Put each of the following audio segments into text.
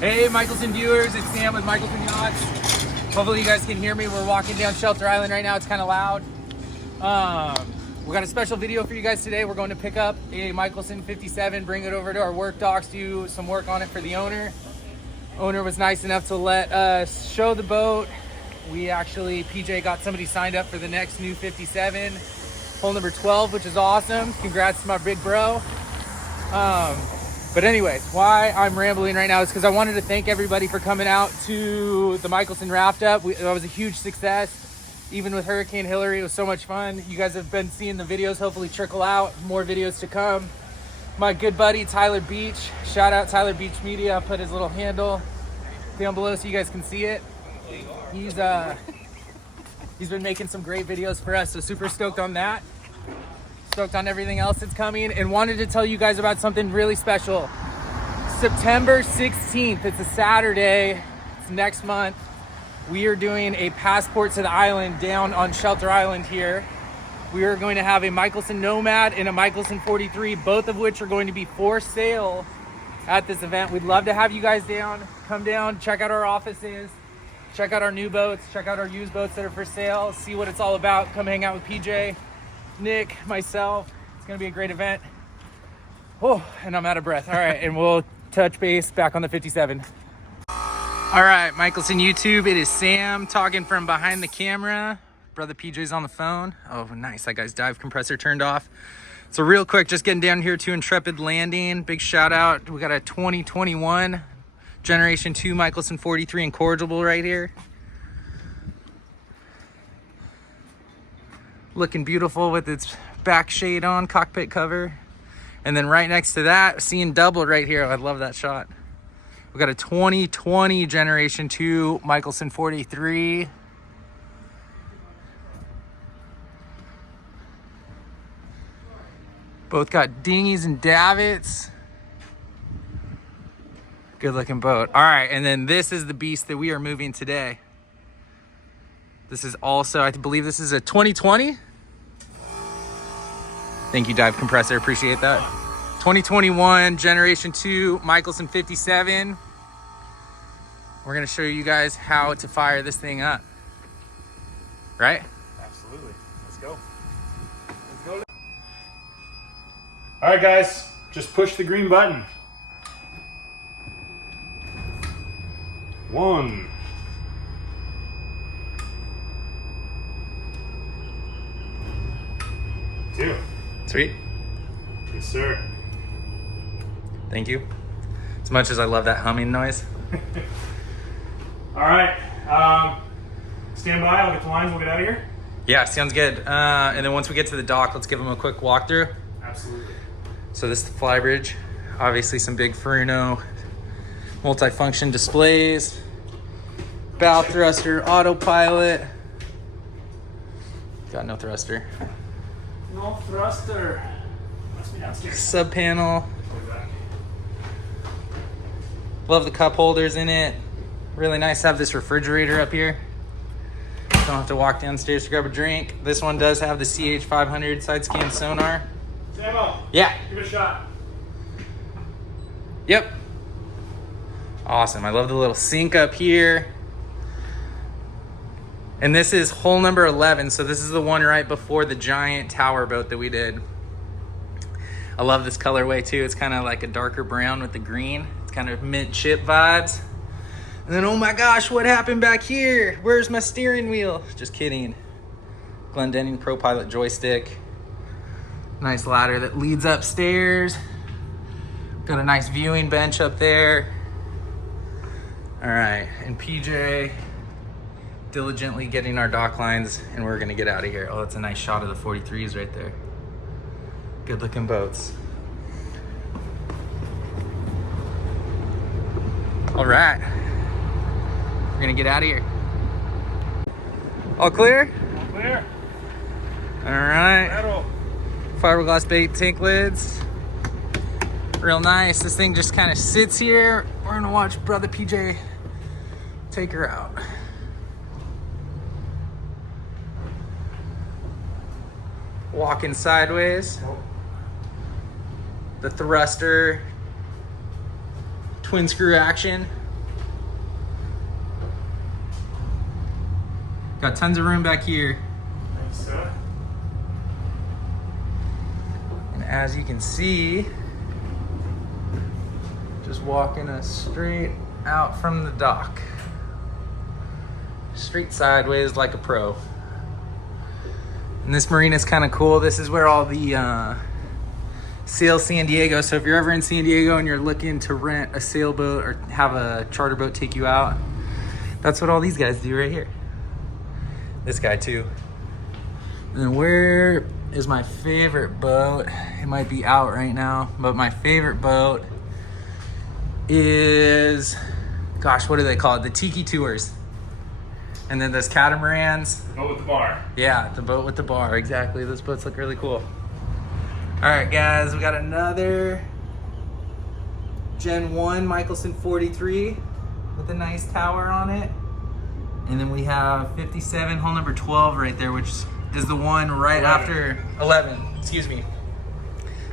Hey, Mikelson viewers, it's Sam with Mikelson Yachts. Hopefully you guys can hear me. We're walking down Shelter Island right now. It's kind of loud. We got a special video for you guys today. We're going to pick up a Mikelson 57, bring it over to our work docks, do some work on it for the owner. Owner was nice enough to let us show the boat. PJ got somebody signed up for the next new 57, hole number 12, which is awesome. Congrats to my big bro. But anyways, why I'm rambling right now is because I wanted to thank everybody for coming out to the Mikelson Raft Up. That was a huge success. Even with Hurricane Hillary, it was so much fun. You guys have been seeing the videos hopefully trickle out. More videos to come. My good buddy, Tyler Beach. Shout out Tyler Beach Media. I'll put his little handle down below so you guys can see it. He's been making some great videos for us, so super stoked on that. Stoked on everything else that's coming, and wanted to tell you guys about something really special. September 16th, it's a Saturday, it's next month. We are doing a passport to the island down on Shelter Island here. We are going to have a Mikelson Nomad and a Mikelson 43, both of which are going to be for sale at this event. We'd love to have you guys down. Come down, check out our offices, check out our new boats, check out our used boats that are for sale, see what it's all about. Come hang out with PJ, Nick, myself. It's gonna be a great event. Oh, and I'm out of breath. All right, and we'll touch base back on the 57. All right, Mikelson YouTube, it is Sam talking from behind the camera. Brother PJ's on the phone. Oh, nice, that guy's dive compressor turned off. So real quick, just getting down here to Intrepid Landing. Big shout out, we got a 2021 Generation 2 Mikelson 43 incorrigible right here. Looking beautiful with its back shade on, cockpit cover. And then right next to that, seeing double right here. I love that shot. We got a 2020 Generation 2 Mikelson 43. Both got dinghies and davits. Good looking boat. All right, and then this is the beast that we are moving today. This is also, I believe this is a 2020. Thank you, dive compressor, appreciate that. 2021 Generation 2 Mikelson 57. We're gonna show you guys how to fire this thing up. Right? Absolutely, let's go. Let's go. All right, guys, just push the green button. 1. 2. Sweet. Yes, sir. Thank you. As much as I love that humming noise. All right, stand by, I'll get the lines, we'll get out of here. Yeah, sounds good. And then once we get to the dock, let's give them a quick walkthrough. Absolutely. So this is the flybridge. Obviously some big Furuno multi-function displays. Bow thruster, autopilot. Got no thruster. No thruster. Must be downstairs. Sub panel. Go back. Love the cup holders in it. Really nice to have this refrigerator up here. Don't have to walk downstairs to grab a drink. This one does have the CH500 side scan sonar. Samo, Yeah. give it a shot. Yep. Awesome. I love the little sink up here. And this is hole number 11. So this is the one right before the giant tower boat that we did. I love this colorway too. It's kind of like a darker brown with the green. It's kind of mint chip vibes. And then, oh my gosh, what happened back here? Where's my steering wheel? Just kidding. Glendenning Pro Pilot joystick. Nice ladder that leads upstairs. Got a nice viewing bench up there. All right, and PJ diligently getting our dock lines, and we're gonna get out of here. Oh, that's a nice shot of the 43s right there. Good looking boats. All right, we're gonna get out of here. All clear? All clear. All right. Metal. Fiberglass bait tank lids. Real nice. This thing just kind of sits here. We're gonna watch brother PJ take her out. Walking sideways. The thruster, twin screw action. Got tons of room back here. Thanks, sir. And as you can see, just walking us straight out from the dock. Straight sideways like a pro. And this marina is kind of cool. This is where all the Sail San Diego. So if you're ever in San Diego and you're looking to rent a sailboat or have a charter boat take you out, that's what all these guys do right here. This guy too. And then where is my favorite boat? It might be out right now, but my favorite boat is, gosh, what do they call it? The Tiki Tours. And then those catamarans. The boat with the bar. Yeah, the boat with the bar, exactly. Those boats look really cool. All right, guys, we got another Gen 1 Mikelson 43 with a nice tower on it. And then we have 57, hole number 12 right there, which is the one right 11. after 11, excuse me.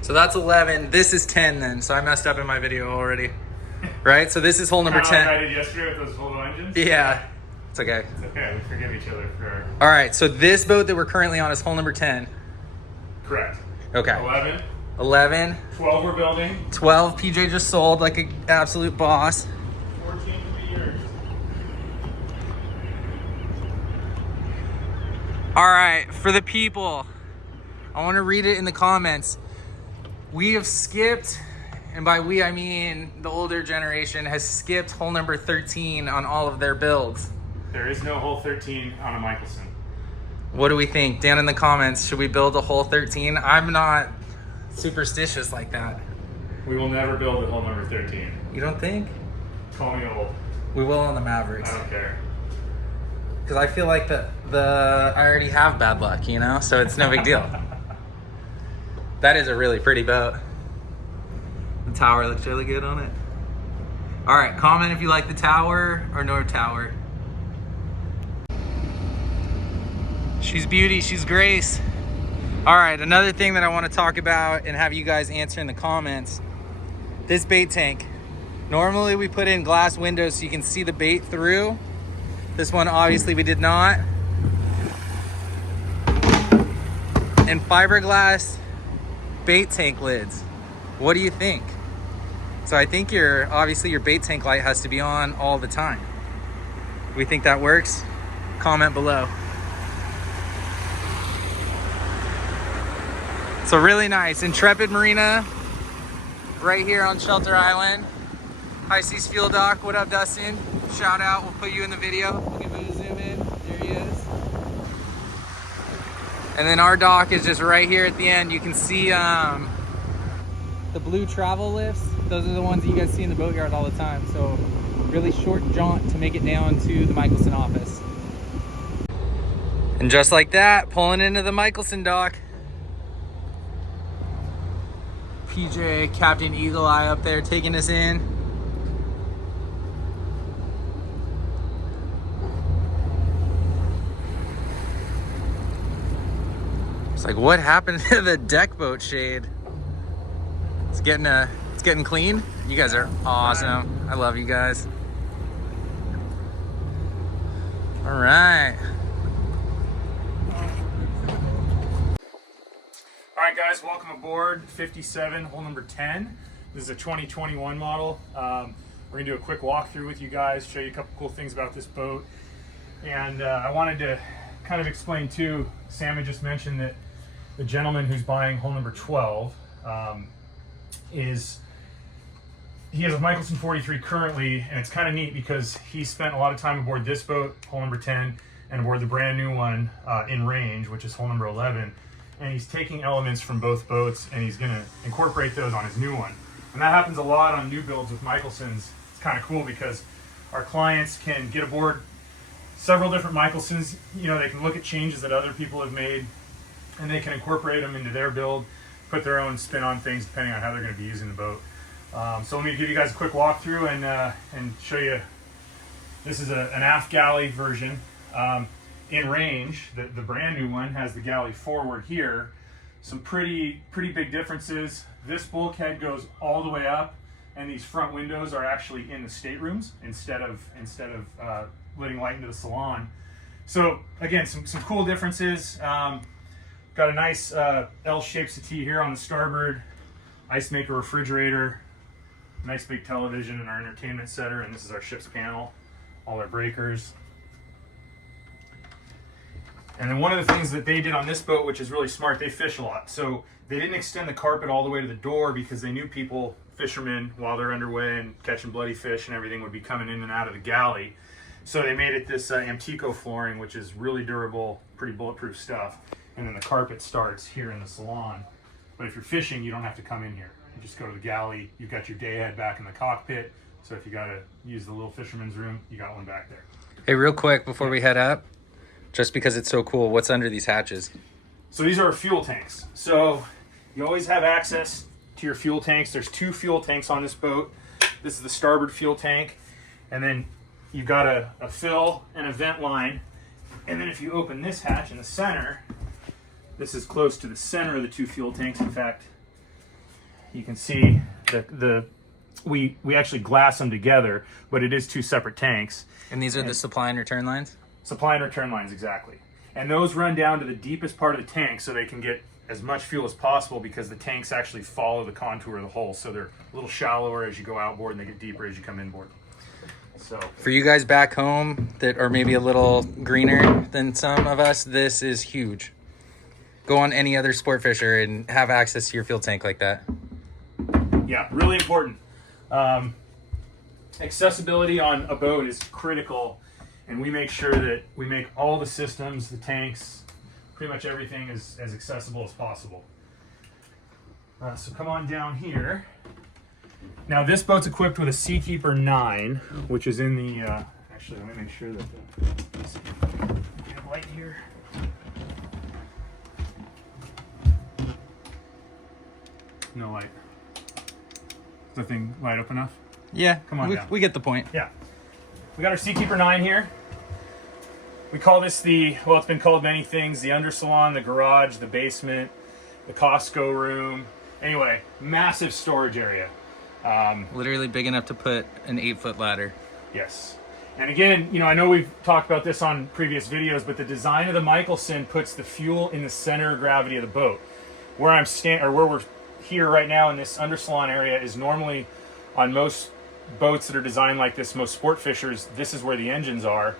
So that's 11, this is 10 then, so I messed up in my video already. Right, so this is hole number 10. Like I did yesterday with those full engines? Yeah, it's okay. It's okay, we forgive each other for... All right, so this boat that we're currently on is hole number 10. Correct. Okay. 11. 11. 12 we're building. 12, PJ just sold like an absolute boss. 14 to be yours. All right, for the people, I want to read it in the comments. We have skipped, and by we I mean the older generation has skipped hole number 13 on all of their builds. There is no hole 13 on a Mikelson. What do we think? Down in the comments, should we build a hole 13? I'm not superstitious like that. We will never build a hole number 13. You don't think? Call me old. We will on the Mavericks. I don't care. Because I feel like I already have bad luck, you know? So it's no big deal. That is a really pretty boat. The tower looks really good on it. All right, comment if you like the tower or no tower. She's beauty, she's grace. All right, another thing that I want to talk about and have you guys answer in the comments. This bait tank. Normally we put in glass windows so you can see the bait through. This one, obviously, we did not. And fiberglass bait tank lids. What do you think? So I think obviously your bait tank light has to be on all the time. We think that works? Comment below. So really nice, Intrepid Marina, right here on Shelter Island. High Seas Fuel Dock, what up Dustin? Shout out, we'll put you in the video. We'll give him a zoom in, there he is. And then our dock is just right here at the end. You can see the blue travel lifts. Those are the ones that you guys see in the boatyard all the time. So really short jaunt to make it down to the Mikelson office. And just like that, pulling into the Mikelson dock. PJ, Captain Eagle Eye up there taking us in. It's like, what happened to the deck boat shade? It's getting clean. You guys are awesome. I love you guys. All right. All right, guys, welcome aboard 57, hole number 10. This is a 2021 model. We're gonna do a quick walkthrough with you guys, show you a couple cool things about this boat. And I wanted to kind of explain too, Sam had just mentioned that the gentleman who's buying hole number 12 he has a Mikelson 43 currently, and it's kind of neat because he spent a lot of time aboard this boat, hole number 10, and aboard the brand new one in range, which is hole number 11. And he's taking elements from both boats and he's gonna incorporate those on his new one. And that happens a lot on new builds with Mikelsons. It's kind of cool because our clients can get aboard several different Mikelsons. You know, they can look at changes that other people have made and they can incorporate them into their build, put their own spin on things depending on how they're gonna be using the boat. So let me give you guys a quick walkthrough and show you. This is an aft galley version. In range, the brand new one has the galley forward here. Some pretty big differences. This bulkhead goes all the way up, and these front windows are actually in the staterooms instead of letting light into the salon. So again, some cool differences. Got a nice L-shaped settee here on the starboard, ice maker refrigerator, nice big television in our entertainment center, and this is our ship's panel, all our breakers. And then one of the things that they did on this boat, which is really smart, they fish a lot. So they didn't extend the carpet all the way to the door because they knew people, fishermen, while they're underway and catching bloody fish and everything, would be coming in and out of the galley. So they made it this Amtico flooring, which is really durable, pretty bulletproof stuff. And then the carpet starts here in the salon. But if you're fishing, you don't have to come in here. You just go to the galley. You've got your day head back in the cockpit. So if you got to use the little fisherman's room, you got one back there. Hey, real quick before we head up, just because it's so cool, what's under these hatches? So these are our fuel tanks. So you always have access to your fuel tanks. There's 2 fuel tanks on this boat. This is the starboard fuel tank. And then you've got a fill and a vent line. And then if you open this hatch in the center, this is close to the center of the 2 fuel tanks. In fact, you can see we actually glass them together, but it is 2 separate tanks. And these are the supply and return lines? Supply and return lines, exactly. And those run down to the deepest part of the tank so they can get as much fuel as possible because the tanks actually follow the contour of the hull. So they're a little shallower as you go outboard and they get deeper as you come inboard. So for you guys back home that are maybe a little greener than some of us, this is huge. Go on any other sport fisher and have access to your fuel tank like that. Yeah, really important. Accessibility on a boat is critical, and we make sure that we make all the systems, the tanks, pretty much everything as accessible as possible. So come on down here. Now this boat's equipped with a Seakeeper 9, which is in the, actually let me make sure that we have light here. No light. Is the thing light up enough? Yeah, come on down. We get the point. Yeah. We got our Seakeeper 9 here. We call this well, it's been called many things, the undersalon, the garage, the basement, the Costco room. Anyway, massive storage area. Literally big enough to put an 8-foot ladder. Yes. And again, I know we've talked about this on previous videos, but the design of the Mikelson puts the fuel in the center of gravity of the boat. Where we're here right now in this undersalon area is normally on most boats that are designed like this, most sport fishers, this is where the engines are,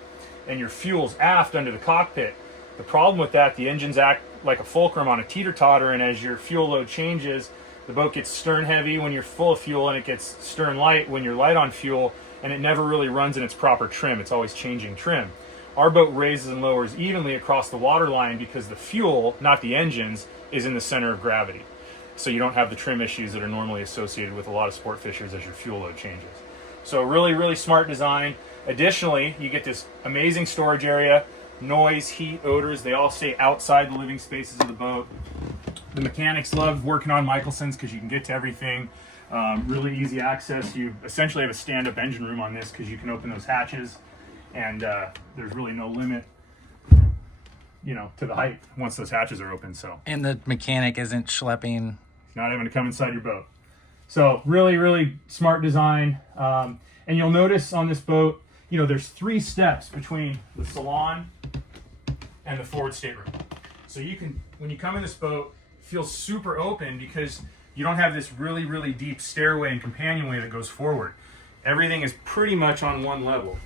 and your fuel's aft under the cockpit. The problem with that, the engines act like a fulcrum on a teeter-totter, and as your fuel load changes, the boat gets stern heavy when you're full of fuel, and it gets stern light when you're light on fuel, and it never really runs in its proper trim. It's always changing trim. Our boat raises and lowers evenly across the waterline because the fuel, not the engines, is in the center of gravity. So you don't have the trim issues that are normally associated with a lot of sport fishers as your fuel load changes. So really, really smart design. Additionally, you get this amazing storage area, noise, heat, odors, they all stay outside the living spaces of the boat. The mechanics love working on Mikelsons because you can get to everything. Really easy access. You essentially have a stand-up engine room on this because you can open those hatches, and there's really no limit to the height once those hatches are open. So, and the mechanic isn't schlepping, not having to come inside your boat. So really, really smart design. And you'll notice on this boat, there's 3 steps between the salon and the forward stateroom. So you can, when you come in this boat, feel super open because you don't have this really, really deep stairway and companionway that goes forward. Everything is pretty much on one level,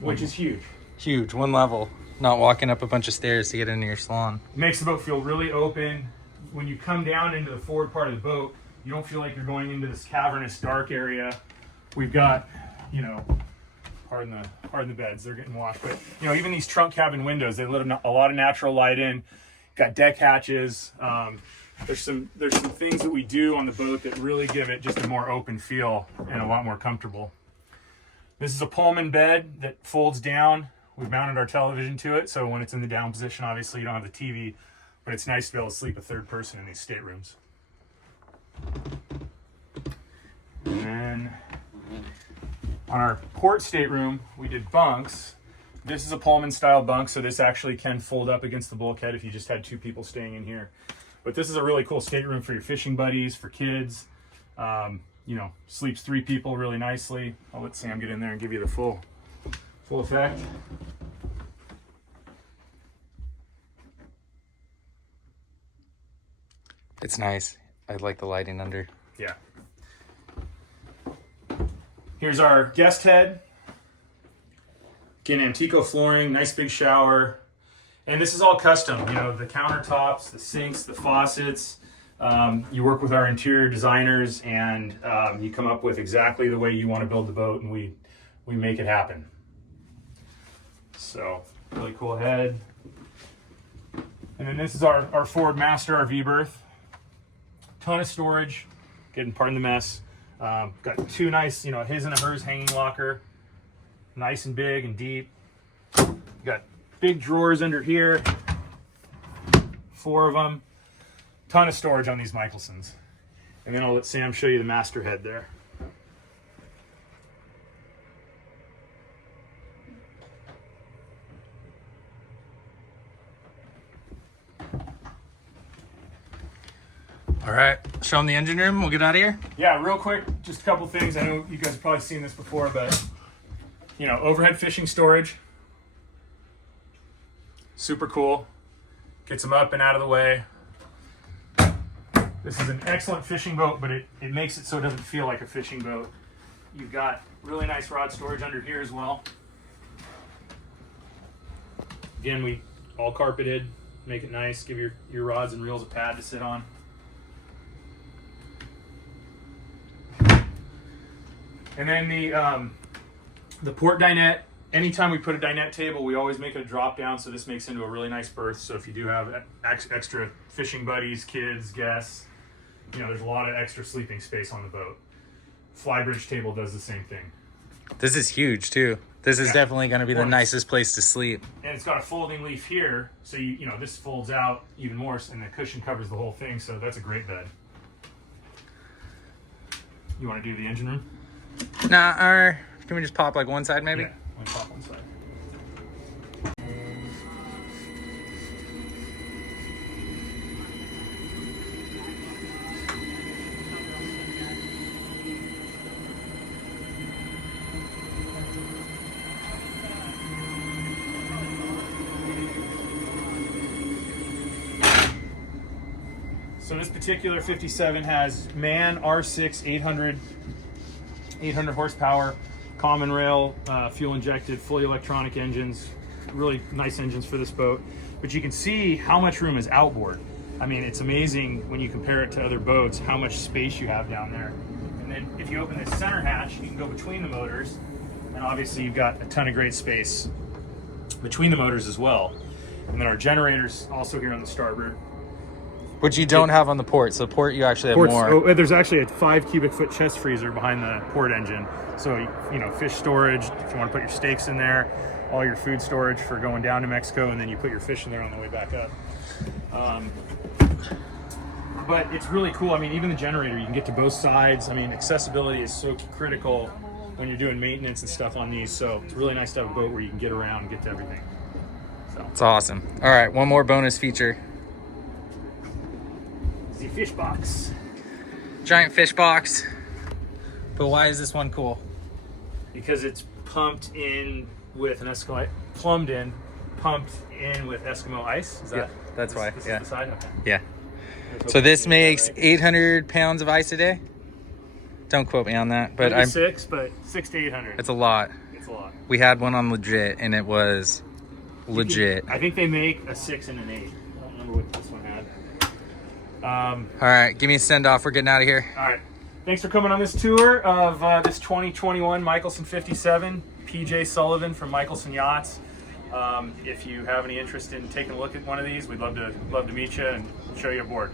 which is huge. Huge, one level. Not walking up a bunch of stairs to get into your salon. Makes the boat feel really open. When you come down into the forward part of the boat, you don't feel like you're going into this cavernous dark area. We've got, pardon the beds, they're getting washed, but even these trunk cabin windows, they let a lot of natural light in. Got deck hatches. There's some things that we do on the boat that really give it just a more open feel and a lot more comfortable. This is a Pullman bed that folds down. We've mounted our television to it, so when it's in the down position, obviously you don't have the TV, but it's nice to be able to sleep a third person in these staterooms. And then on our port stateroom, we did bunks. This is a Pullman style bunk, so this actually can fold up against the bulkhead if you just had 2 people staying in here. But this is a really cool stateroom for your fishing buddies, for kids. Sleeps 3 people really nicely. I'll let Sam get in there and give you the full effect. It's nice. I like the lighting under. Yeah. Here's our guest head. Again, Antico flooring, nice big shower. And this is all custom, you know, the countertops, the sinks, the faucets. You work with our interior designers, and you come up with exactly the way you want to build the boat, and we make it happen. So, really cool head. And then this is our Ford Master RV berth. Ton of storage, getting pardon the mess. Got two nice, you know, his and a hers hanging locker. Nice and big and deep. Got big drawers under here. 4 of them. Ton of storage on these Mikelsons. And then I'll let Sam show you the master head there. All right, show them the engine room. We'll get out of here. Yeah, real quick, just a couple things. I know you guys have probably seen this before, but you know, overhead fishing storage. Super cool. Gets them up and out of the way. This is an excellent fishing boat, but it makes it so it doesn't feel like a fishing boat. You've got really nice rod storage under here as well. Again, we all carpeted, make it nice, give your rods and reels a pad to sit on. And then the port dinette, anytime we put a dinette table, we always make it a drop down, so this makes into a really nice berth. So if you do have extra fishing buddies, kids, guests, you know, there's a lot of extra sleeping space on the boat. Flybridge table does the same thing. This is huge too. This is definitely going to be the nicest place to sleep. And it's got a folding leaf here, so you know, this folds out even more, and the cushion covers the whole thing, so that's a great bed. You want to do the engine room? Nah, can we just pop like one side maybe? Yeah, let me pop one side. So this particular 57 has MAN R6 800 horsepower, common rail, fuel injected, fully electronic engines, really nice engines for this boat. But you can see how much room is outboard. I mean, it's amazing when you compare it to other boats, how much space you have down there. And then if you open this center hatch, you can go between the motors, and obviously you've got a ton of great space between the motors as well. And then our generators also here on the starboard. Which you don't have on the port. So the port you actually have more. Oh, there's actually a 5 cubic foot chest freezer behind the port engine. So, you know, fish storage, if you want to put your steaks in there, all your food storage for going down to Mexico, and then you put your fish in there on the way back up. But it's really cool. I mean, even the generator, you can get to both sides. I mean, accessibility is so critical when you're doing maintenance and stuff on these. So it's really nice to have a boat where you can get around and get to everything. So it's awesome. All right, one more bonus feature. The fish box. Giant fish box. But why is this one cool? Because it's pumped in with an Eskimo, pumped in with Eskimo ice. Is that? That's why. This Yeah. is the side? Okay. Yeah. So this makes 800 pounds of ice a day. Don't quote me on that, but Maybe 6 to 800. It's a lot. It's a lot. We had one on legit, and it was legit. I think they make a 6 and an 8. I don't remember what this one had. All right, give me a send off. We're getting out of here. All right. Thanks for coming on this tour of this 2021 Mikelson 57. PJ Sullivan from Mikelson Yachts. If you have any interest in taking a look at one of these, we'd love to meet you and show you aboard.